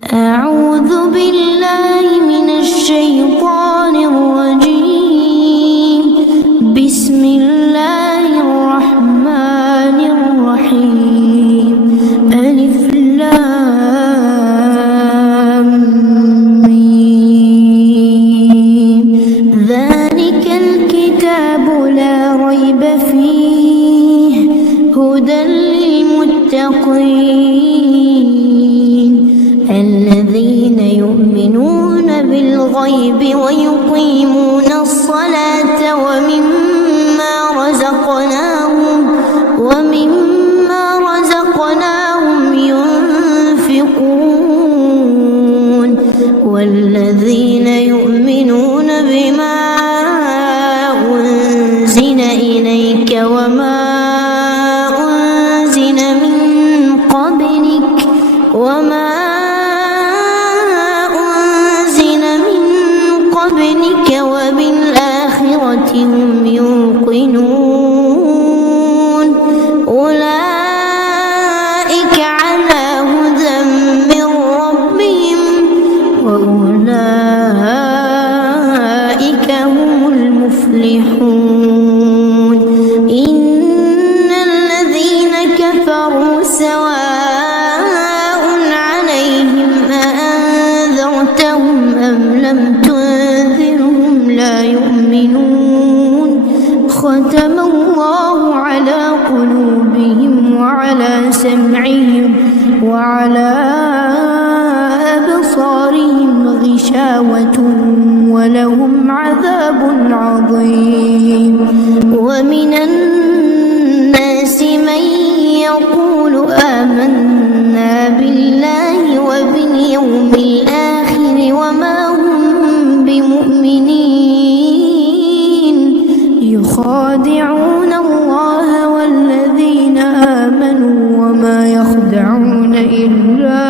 أعوذ بالله من الشيطان الرجيم. بسم الله الرحمن الرحيم. ألف لام ميم. ذلك الكتاب لا ريب فيه هدى للمتقين الذين يؤمنون بالغيب ويقيمون الصلاة ومما رزقناهم ينفقون والذين يؤمنون بما أنزل إليك وما أنزل من قبلك وبالآخرة هم يوقنون أولئك على هدى من ربهم وأولئك هم المفلحون. إن الذين كفروا سواء عليهم أأنذرتهم أم لم تنذرهم لا يؤمنون. ختم الله على قلوبهم وعلى سمعهم وعلى أبصارهم غشاوة ولهم عذاب عظيم. ومن الناس من يقول آمنا بالله وباليوم الآخر وما هم بمؤمنين يخادعون الله والذين آمنوا وما يخدعون إلا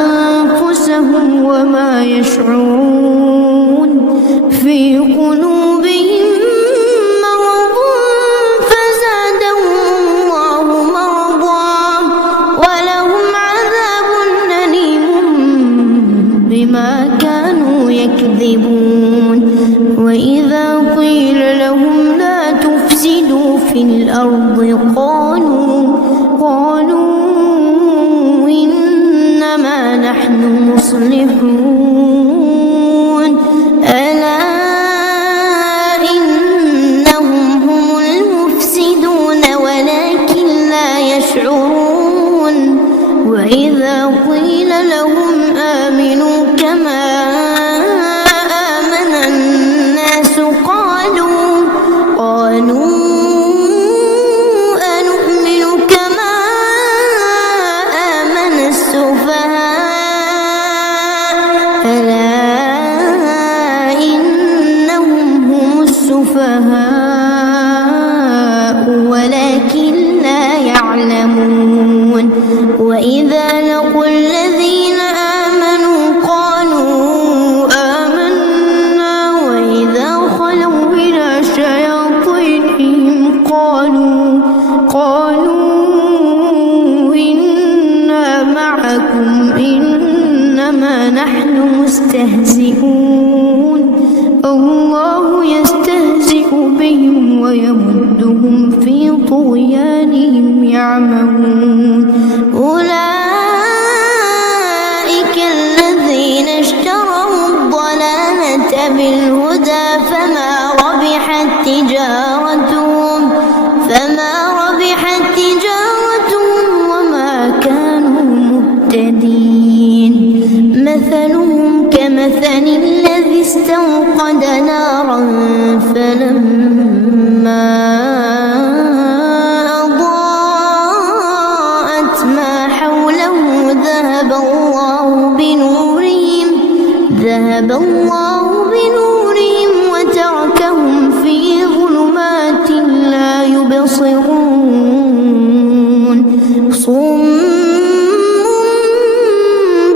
أنفسهم وما يشعرون. في قلوبهم مرض فزادهم الله مرضا ولهم عذاب أليم بما كانوا يكذبون. وإذا قيل لهم لا تفسدوا في الأرض قالوا إنما نحن مصلحون. ألا إنهم هم المفسدون ولكن لا يشعرون. وإذا قيل لهم آمنوا كما آمن الناس قالوا أنؤمن كما آمن السفهاء. ألا إنهم هم السفهاء ولكن لا يعلمون. وإذا لقوا الذين آمنوا قالوا آمنا وإذا خلوا إلى شياطينهم قالوا إنا معكم إنما نحن مستهزئون. الله يستهزئ بهم ويمدهم في طغيانهم يعمهون. أولئك الذين اشتروا الضلالة بالهدى فما ربحت تجارتهم وما كانوا مهتدين. مثلهم كمثل الذي استوقد نارا فلما أضاءت ما حوله ذهب الله بنورهم وتركهم في ظلمات لا يبصرون. صم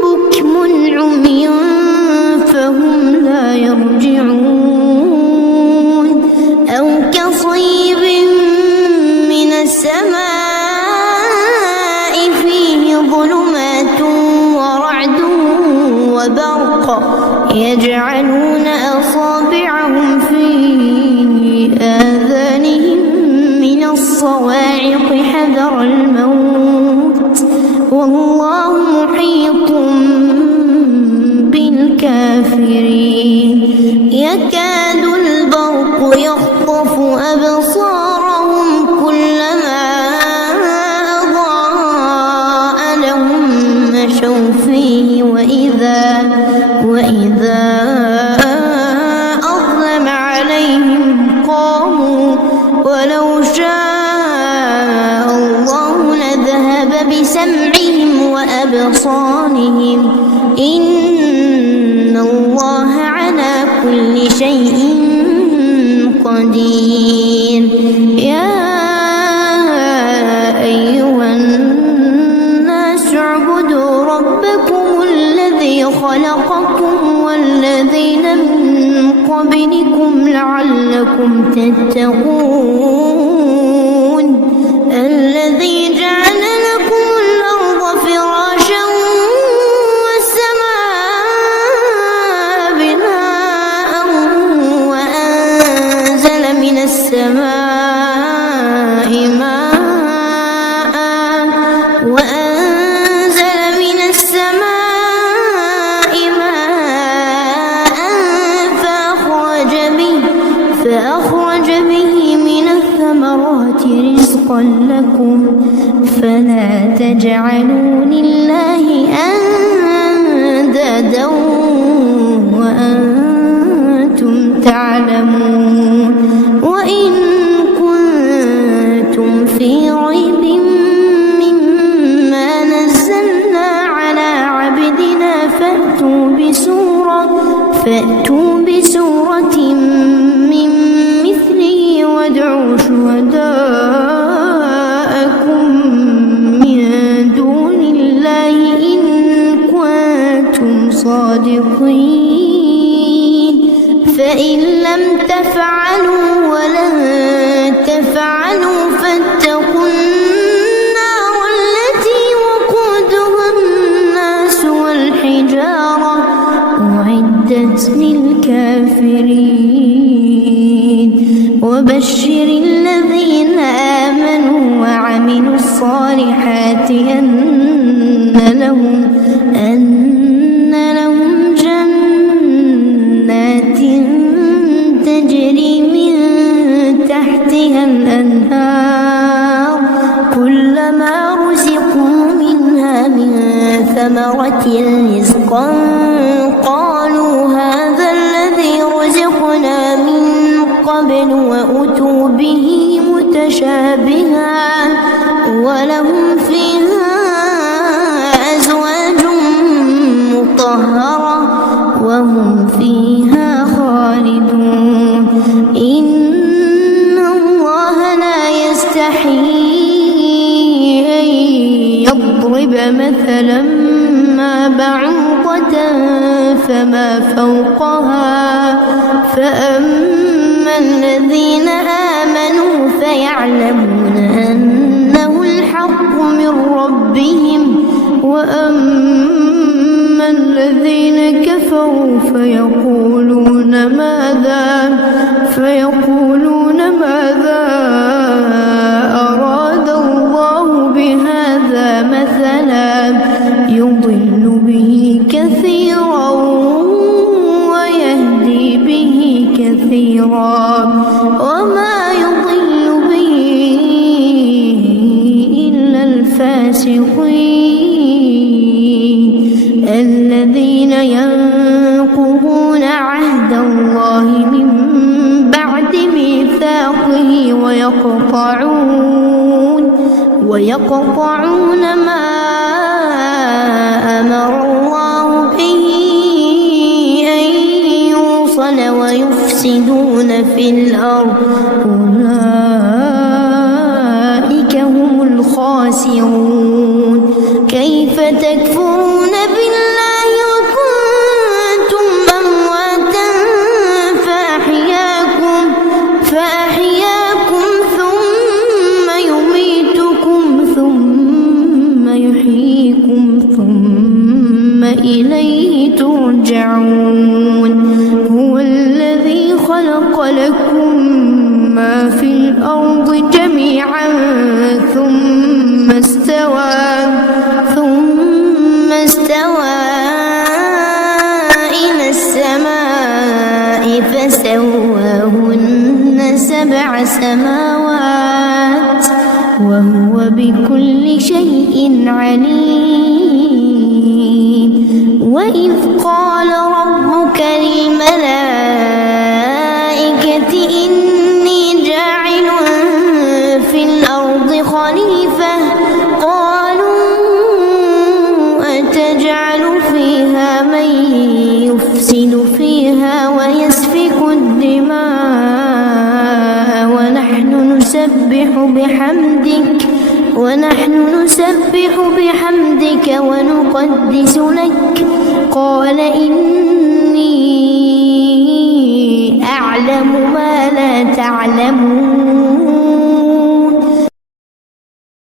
بكم عمي فهم لا يرجعون. أو كصيب من السماء فيه ظلمات وبرق يجعلون أصابعهم في آذانهم من الصواعق حذر الموت والله محيط بالكافرين يكاد البرق يخطف أبصارهم كلما أضاء لهم مشوا فيه وإذا أظلم عليهم قاموا ولو شاء الله لذهب بسمعهم وأبصارهم إن الله على كل شيء قدير يا أيها الناس اعبدوا ربكم الذي خلقكم والذين من قبلكم لعلكم تتقون الذي جعل لكم الأرض فراشا والسماء بناء وأنزل من السماء فأخرج به من الثمرات رزقا لكم فلا تجعلوا لله أندادا وأنتم تعلمون وإن كنتم في ريب مما نزلنا على عبدنا فأتوا بسورة من مثله وادعوا شهداءكم من دون الله إن كنتم صادقين فإن لم تفعلوا ولن تفعلوا فاتقوا النار التي وقودها الناس والحجارة أعدت للكافرين وبشر الذين آمنوا وعملوا الصالحات أن لهم جنات تجري من تحتها الأنهار كلما رزقوا منها من ثمرة رزقا قالوا هذا الذي رزقنا من قبل وأتوا به متشابها ولهم فيها أزواج مطهرة وهم فيها خالدون إن الله لا يستحيي أن يضرب مثلا ما بعوضة فما فوقها فأما الذين آمنوا فيعلمون أنه الحق من ربهم وأما الذين كفروا فيقولون ماذا أراد الله بهذا مثلا يضل به كثيرا ويهدي به كثيرا وما يضل به إلا الفاسقين الذين ينقضون عهد الله من بعد ميثاقه ويقطعون ما أمر الله به أن يوصل ويفسدون في الأرض أولئك هم الخاسرون كيف تكفرون بالله وكنتم أمواتا فأحياكم ثم يميتكم ثم يحييكم ثم إليه ترجعون هو الذي خلق لكم ما في الأرض جميعا ثم استوى إلى السماء فسواهن 7 سماوات وهو بكل شيء عليم وإذ قال ربك للملائكة إني جاعل في الأرض خليفة قالوا أتجعل فيها من يفسد فيها ويسفك الدماء ونحن نسبح بحمدك ونقدس لك قال إني أعلم ما لا تعلمون